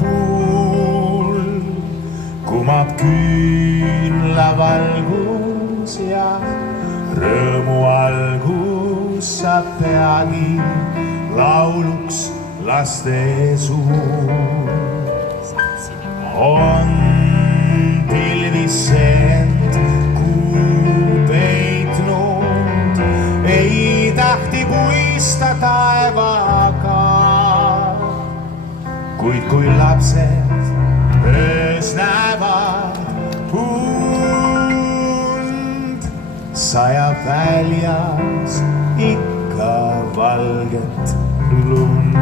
puul kumab küünlavalgus ja rõõmualgus saab peagi lauluks laste suul. On pilvised kuu peitnud, ei tahti puista taevaga, kuid kui lapsed öös näevad und, sajab väljas ikka valget lund.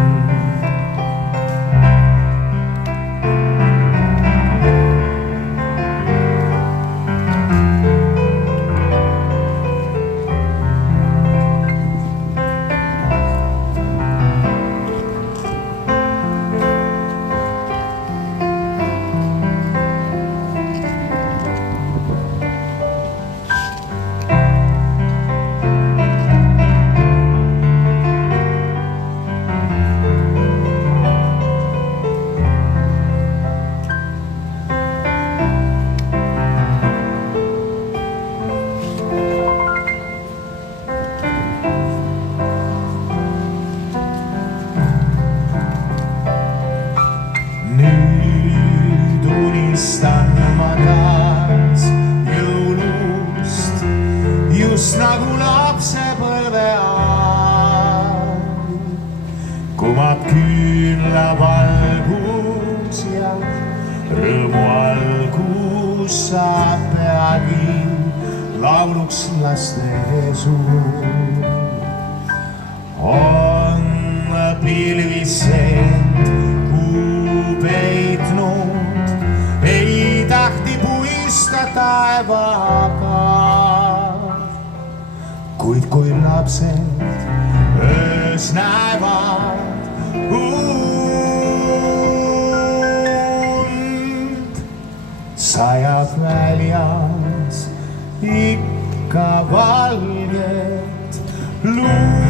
Nüüd unistan ma taas jõulust, just nagu lapsepõlve ajal. Kumab küünlavalgus ja rõõmualgus saab peagi lauluks laste suul. On pilvised peitnud, ei tahti puista taevaga, kuid kui lapsed öös näevad und, sajab väljas ikka valget lund.